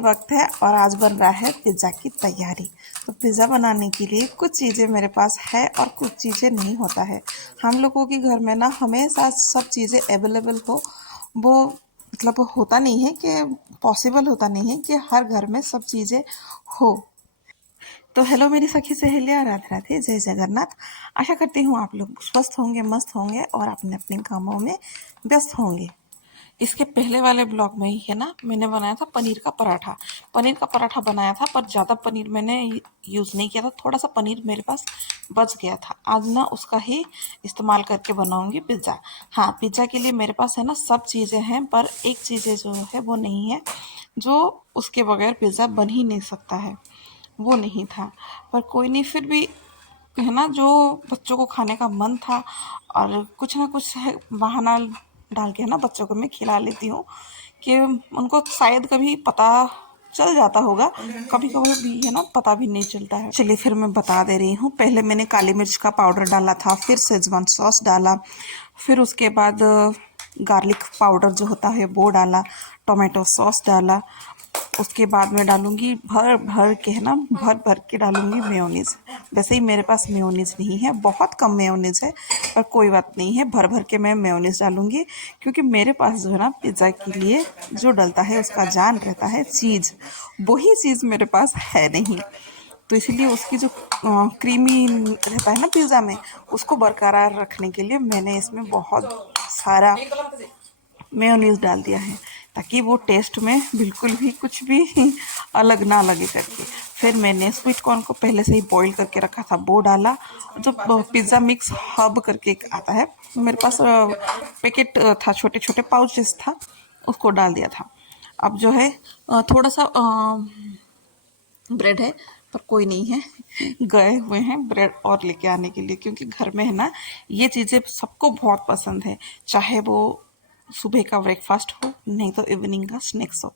वक्त है और आज बन रहा है पिज़्ज़ा की तैयारी। तो पिज़्ज़ा बनाने के लिए कुछ चीज़ें मेरे पास है और कुछ चीज़ें नहीं होता है। हम लोगों के घर में ना हमेशा सब चीज़ें अवेलेबल हो, वो मतलब होता नहीं है कि पॉसिबल होता नहीं है कि हर घर में सब चीज़ें हो। तो हेलो मेरी सखी सहेलियाँ, राधे राधे, जय जगन्नाथ। आशा करती हूँ आप लोग स्वस्थ होंगे, मस्त होंगे और अपने अपने कामों में व्यस्त होंगे। इसके पहले वाले ब्लॉग में ही है ना, मैंने बनाया था पनीर का पराठा। पनीर का पराठा बनाया था पर ज़्यादा पनीर मैंने यूज़ नहीं किया था, थोड़ा सा पनीर मेरे पास बच गया था। आज ना उसका ही इस्तेमाल करके बनाऊंगी पिज़्ज़ा। हाँ, पिज़्ज़ा के लिए मेरे पास है ना सब चीज़ें हैं, पर एक चीज़ें जो है वो नहीं है, जो उसके बगैर पिज़्ज़ा बन ही नहीं सकता है, वो नहीं था। पर कोई नहीं, फिर भी है ना, जो बच्चों को खाने का मन था और कुछ ना कुछ है बहाना डाल के है ना बच्चों को मैं खिला लेती हूँ कि उनको शायद कभी पता चल जाता होगा, कभी कभी भी है ना पता भी नहीं चलता है। चलिए फिर मैं बता दे रही हूँ। पहले मैंने काली मिर्च का पाउडर डाला था, फिर शेजवान सॉस डाला, फिर उसके बाद गार्लिक पाउडर जो होता है वो डाला, टोमेटो सॉस डाला। उसके बाद मैं डालूंगी भर भर के है ना, भर भर के डालूंगी मेयोनीज़। वैसे ही मेरे पास मेयोनीज़ नहीं है, बहुत कम मेयोनीज़ है, पर कोई बात नहीं है, भर भर के मैं मेयोनीज़ डालूंगी। क्योंकि मेरे पास जो है ना पिज़्ज़ा के लिए जो डलता है उसका जान रहता है चीज़, वही चीज़ मेरे पास है नहीं। तो इसीलिए उसकी जो क्रीमी रहता है ना पिज़्ज़ा में, उसको बरकरार रखने के लिए मैंने इसमें बहुत सारा मेयोनीज़ डाल दिया है, ताकि वो टेस्ट में बिल्कुल भी कुछ भी अलग ना लगे करके। फिर मैंने स्वीट कॉर्न को पहले से ही बॉईल करके रखा था, वो डाला। जो पिज़्ज़ा मिक्स हब करके एक आता है, मेरे पास पैकेट था, छोटे छोटे पाउचेस था, उसको डाल दिया था। अब जो है थोड़ा सा ब्रेड है, पर कोई नहीं है, गए हुए हैं ब्रेड और लेके आने के लिए, क्योंकि घर में है ना ये चीज़ें सबको बहुत पसंद है, चाहे वो सुबह का ब्रेकफास्ट हो, नहीं तो इवनिंग का स्नैक्स हो।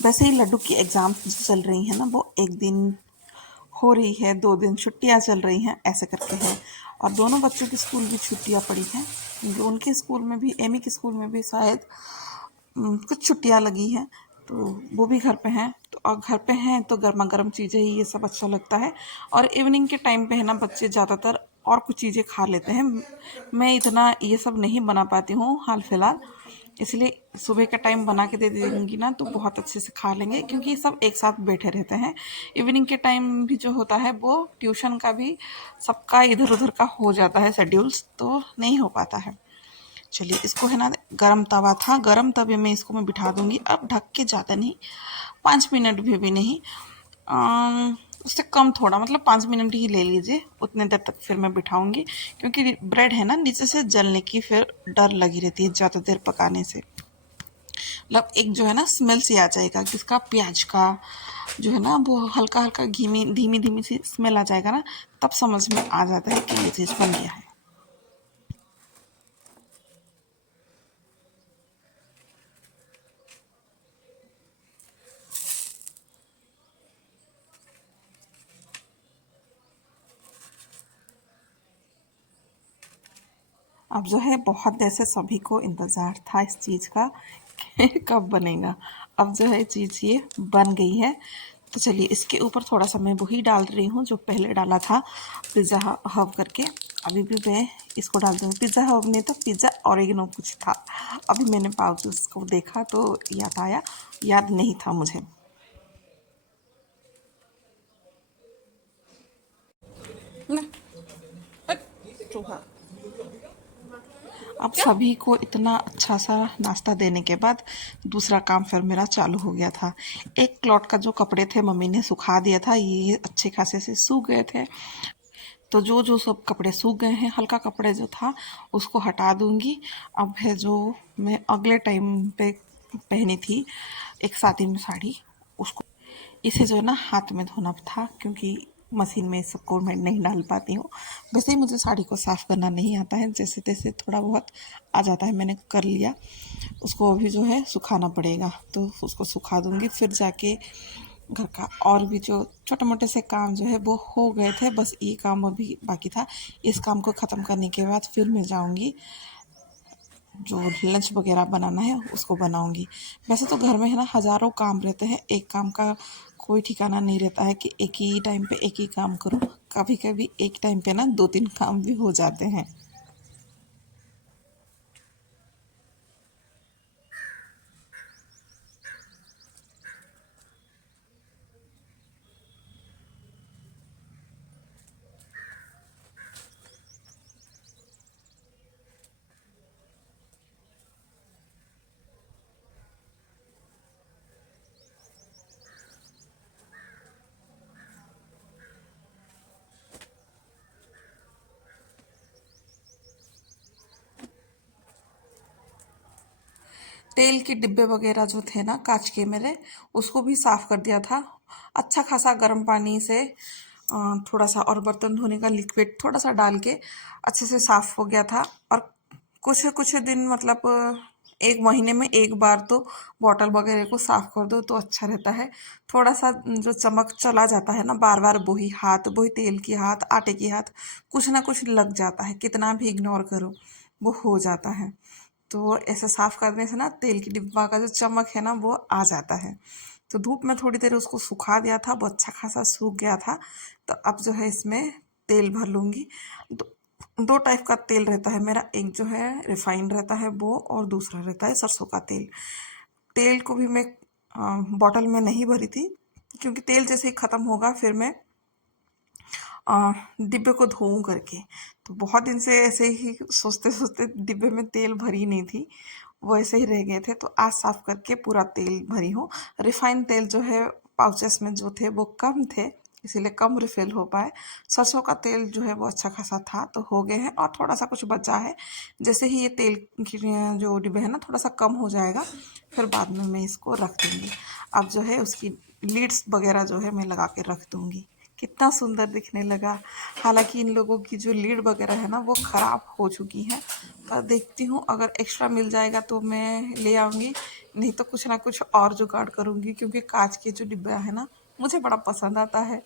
वैसे ही लड्डू की एग्ज़ाम चल रही है ना, वो एक दिन हो रही है, 2 दिन छुट्टियां चल रही हैं, ऐसे करके है। और दोनों बच्चों की स्कूल भी छुट्टियां पड़ी हैं, क्योंकि उनके स्कूल में भी, एमी के स्कूल में भी शायद कुछ छुट्टियां लगी हैं, तो वो भी घर पे हैं। तो और घर पे हैं तो गर्मा गर्म चीज़ें ही ये सब अच्छा लगता है। और इवनिंग के टाइम पे है ना बच्चे ज़्यादातर और कुछ चीज़ें खा लेते हैं। मैं इतना ये सब नहीं बना पाती हूँ हाल फिलहाल, इसलिए सुबह का टाइम बना के दे दूँगी ना तो बहुत अच्छे से खा लेंगे, क्योंकि सब एक साथ बैठे रहते हैं। इवनिंग के टाइम भी जो होता है वो ट्यूशन का भी सबका इधर उधर का हो जाता है शेड्यूल्स, तो नहीं हो पाता है। चलिए इसको है ना, गरम तवा था, गरम तवे में इसको मैं बिठा दूंगी। अब ढक के ज़्यादा नहीं, 5 मिनट भी नहीं, उससे कम थोड़ा, मतलब 5 मिनट ही ले लीजिए, उतने देर तक फिर मैं बिठाऊंगी। क्योंकि ब्रेड है ना नीचे से जलने की फिर डर लगी रहती है ज़्यादा देर पकाने से। मतलब एक जो है ना स्मेल सी आ जाएगा किसका, प्याज का जो है ना, वो हल्का हल्का धीमी धीमी धीमी सी स्मेल आ जाएगा ना, तब समझ में आ जाता है कि ये चीज़ बन गया है। अब जो है बहुत देर से सभी को इंतज़ार था इस चीज़ का कि कब बनेगा। अब जो है चीज़ ये बन गई है। तो चलिए इसके ऊपर थोड़ा सा मैं वही डाल रही हूँ जो पहले डाला था, पिज़्ज़ा हब करके। अभी भी मैं इसको डाल दूँगी, पिज़्ज़ा हब नहीं था, पिज़्ज़ा ऑरिगेनो कुछ था। अभी मैंने पाउचेस को देखा तो याद आया, याद नहीं था मुझे। ना, चूहा। अब सभी को इतना अच्छा सा नाश्ता देने के बाद दूसरा काम फिर मेरा चालू हो गया था। एक क्लॉथ का जो कपड़े थे मम्मी ने सुखा दिया था, ये अच्छे खासे से सूख गए थे। तो जो जो सब कपड़े सूख गए हैं, हल्का कपड़े जो था उसको हटा दूंगी। अब है जो मैं अगले टाइम पे पहनी थी, एक सादी में साड़ी, उसको, इसे जो है ना हाथ में धोना था, क्योंकि मशीन में सबको मैं नहीं डाल पाती हूँ। वैसे ही मुझे साड़ी को साफ़ करना नहीं आता है, जैसे तैसे थोड़ा बहुत आ जाता है, मैंने कर लिया। उसको अभी जो है सुखाना पड़ेगा, तो उसको सुखा दूँगी, फिर जाके घर का और भी जो छोटे मोटे से काम जो है वो हो गए थे, बस ये काम अभी बाकी था। इस काम को ख़त्म करने के बाद फिर मैं जाऊंगी जो लंच वगैरह बनाना है उसको बनाऊंगी। वैसे तो घर में है ना हज़ारों काम रहते हैं, एक काम का कोई ठिकाना नहीं रहता है कि एक ही टाइम पे एक ही काम करूं। कभी कभी एक टाइम पे ना दो तीन काम भी हो जाते हैं। तेल के डिब्बे वगैरह जो थे ना कांच के मेरे, उसको भी साफ़ कर दिया था अच्छा खासा गर्म पानी से। थोड़ा सा और बर्तन धोने का लिक्विड थोड़ा सा डाल के अच्छे से साफ़ हो गया था। और कुछ कुछ दिन मतलब एक महीने में एक बार तो बॉटल वगैरह को साफ़ कर दो तो अच्छा रहता है। थोड़ा सा जो चमक चला जाता है ना, बार बार वही हाथ, वही तेल की हाथ, आटे की हाथ, कुछ ना कुछ लग जाता है, कितना भी इग्नोर करो वो हो जाता है। तो ऐसे साफ करने से ना तेल की डिब्बा का जो चमक है ना वो आ जाता है। तो धूप में थोड़ी देर उसको सुखा दिया था, वो अच्छा खासा सूख गया था। तो अब जो है इसमें तेल भर लूँगी। दो, दो टाइप का तेल रहता है मेरा, एक जो है रिफाइंड रहता है वो, और दूसरा रहता है सरसों का तेल। तेल को भी मैं बॉटल में नहीं भरी थी, क्योंकि तेल जैसे ही ख़त्म होगा फिर मैं डिब्बे को धोऊं करके। तो बहुत दिन से ऐसे ही सोचते सोचते डिब्बे में तेल भरी नहीं थी, वो ऐसे ही रह गए थे। तो आज साफ करके पूरा तेल भरी हूँ। रिफाइंड तेल जो है पाउचेस में जो थे वो कम थे, इसीलिए कम रिफिल हो पाए। सरसों का तेल जो है वो अच्छा खासा था तो हो गए हैं, और थोड़ा सा कुछ बचा है। जैसे ही ये तेल की जो डिब्बे है ना थोड़ा सा कम हो जाएगा, फिर बाद में मैं इसको रख दूँगी। अब जो है उसकी लीड्स वगैरह जो है मैं लगा के रख दूँगी। कितना सुंदर दिखने लगा। हालांकि इन लोगों की जो लीड वगैरह है ना वो ख़राब हो चुकी है, पर देखती हूँ अगर एक्स्ट्रा मिल जाएगा तो मैं ले आऊँगी, नहीं तो कुछ ना कुछ और जुगाड़ करूँगी। क्योंकि कांच के जो डिब्बा है ना मुझे बड़ा पसंद आता है,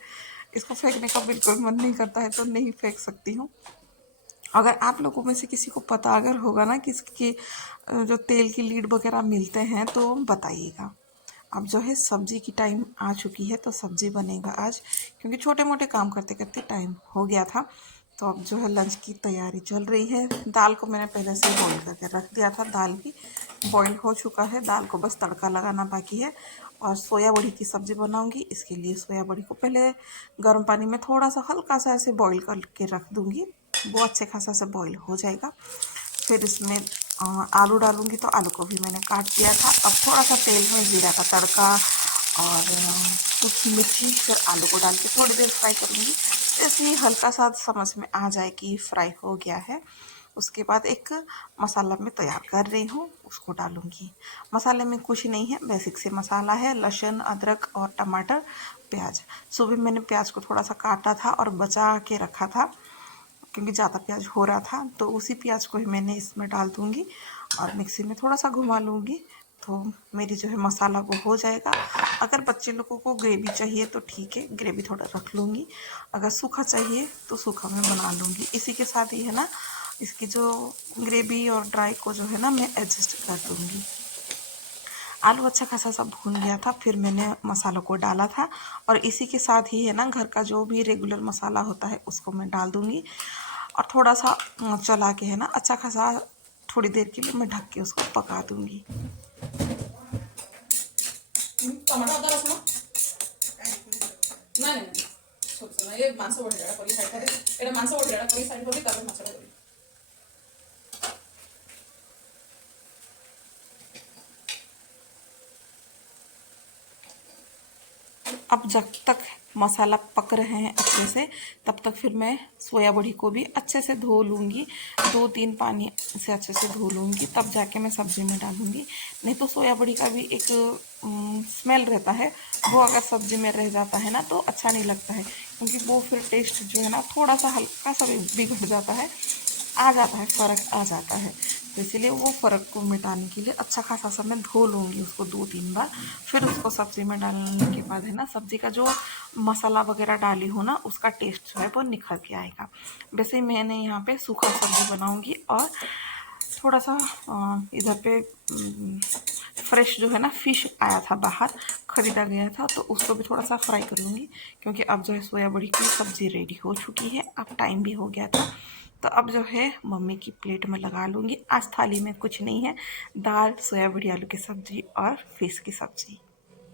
इसको फेंकने का बिल्कुल मन नहीं करता है, तो नहीं फेंक सकती हूँ। अगर आप लोगों में से किसी को पता अगर होगा ना किसकी जो तेल की लीड वगैरह मिलते हैं तो बताइएगा। अब जो है सब्जी की टाइम आ चुकी है तो सब्जी बनेगा आज, क्योंकि छोटे मोटे काम करते करते टाइम हो गया था। तो अब जो है लंच की तैयारी चल रही है। दाल को मैंने पहले से बॉईल करके रख दिया था, दाल भी बॉईल हो चुका है, दाल को बस तड़का लगाना बाकी है। और सोया बड़ी की सब्ज़ी बनाऊंगी, इसके लिए सोया बड़ी को पहले गर्म पानी में थोड़ा सा हल्का सा ऐसे बॉईल करके रख दूंगी, वो अच्छे खासा से बॉईल हो जाएगा। फिर इसमें आलू डालूंगी, तो आलू को भी मैंने काट दिया था। अब थोड़ा सा तेल में जीरा का तड़का और कुछ मिर्ची, फिर आलू को डाल के थोड़ी देर फ्राई कर लूँगी। जैसे ही हल्का सा समझ में आ जाए कि फ्राई हो गया है, उसके बाद एक मसाला मैं तैयार कर रही हूँ उसको डालूँगी। मसाले में कुछ नहीं है, बेसिक से मसाला है, लहसुन, अदरक और टमाटर, प्याज। सुबह मैंने प्याज को थोड़ा सा काटा था और बचा के रखा था, क्योंकि ज़्यादा प्याज हो रहा था, तो उसी प्याज को ही मैंने इसमें डाल दूँगी और मिक्सी में थोड़ा सा घुमा लूँगी। तो मेरी जो है मसाला वो हो जाएगा। अगर बच्चे लोगों को ग्रेवी चाहिए तो ठीक है, ग्रेवी थोड़ा रख लूँगी। अगर सूखा चाहिए तो सूखा मैं बना लूँगी। इसी के साथ ही है ना इसकी जो ग्रेवी और ड्राई को जो है ना मैं एडजस्ट कर दूँगी। आलू अच्छा खासा सब भून गया था, फिर मैंने मसालों को डाला था, और इसी के साथ ही है ना घर का जो भी रेगुलर मसाला होता है उसको मैं डाल दूँगी। और थोड़ा सा चला के है ना अच्छा खासा थोड़ी देर के लिए मैं ढक के उसको पका दूँगी। टमाटर अदा रसुण ନାଇଁ ନାଇଁ ଛୋଟ ଏ ମାଂସ ବଢ଼ିଟା କରି ସାଇଡ଼ କରି ଏଇଟା ମାଂସ ବଢ଼ିଟା କରି ସାଇଡ଼ କରି ତାପରେ ମାଛଟା କରି। अब जब तक मसाला पक रहे हैं अच्छे से, तब तक फिर मैं सोया बड़ी को भी अच्छे से धो लूँगी, दो तीन पानी से अच्छे से धो लूँगी, तब जाके मैं सब्ज़ी में डालूँगी। नहीं तो सोया बड़ी का भी एक स्मेल रहता है, वो अगर सब्ज़ी में रह जाता है ना तो अच्छा नहीं लगता है, क्योंकि वो फिर टेस्ट जो है ना थोड़ा सा हल्का सा बिगड़ जाता है। आ जाता है, फ़र्क आ जाता है। तो इसीलिए वो फ़र्क को मिटाने के लिए अच्छा खासा सा मैं धो लूँगी उसको 2-3 बार। फिर उसको सब्ज़ी में डालने के बाद है ना, सब्ज़ी का जो मसाला वगैरह डाली हो ना, उसका टेस्ट जो है वो निखर के आएगा। वैसे मैंने यहाँ पे सूखा सब्ज़ी बनाऊँगी और थोड़ा सा इधर पे फ्रेश जो है ना फ़िश आया था बाहर, ख़रीदा गया था, तो उसको भी थोड़ा सा फ्राई करूँगी। क्योंकि अब जो है सोया बड़ी की सब्ज़ी रेडी हो चुकी है, अब टाइम भी हो गया था। तो अब जो है मम्मी की प्लेट में लगा लूँगी। आज थाली में कुछ नहीं है, दाल, सोया बड़ी आलू की सब्ज़ी और फ़िश की सब्ज़ी।